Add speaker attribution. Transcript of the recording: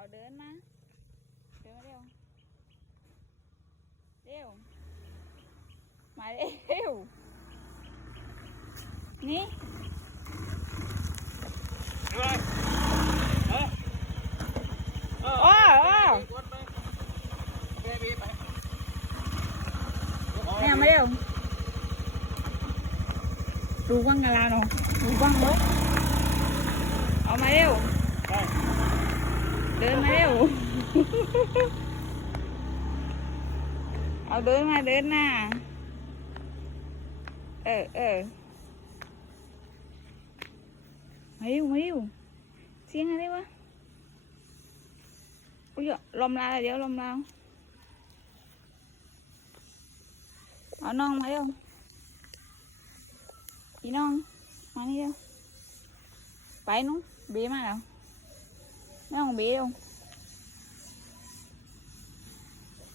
Speaker 1: เอาเดินมา เดินมาเร็ว เร็ว มาเร็ว นี่
Speaker 2: เออเออ
Speaker 1: โอ้โอ้
Speaker 2: เบบีไป
Speaker 1: แม่มาเร็ว ดูว่างกันแล้วเนาะดูว่างเลยเอามาเร็ว เดินมาเร็ว เอาเดินมาเดินหน้า เออเออมาเร็วมาเร็วเสียงอะไรวะ อุ้ยลมลาเดี๋ยวลมลาวเอาน้องมาเร็วอีน้อง มานี่เร็วไปนู้นเบีมาแล้ว น้องเบีเร็ว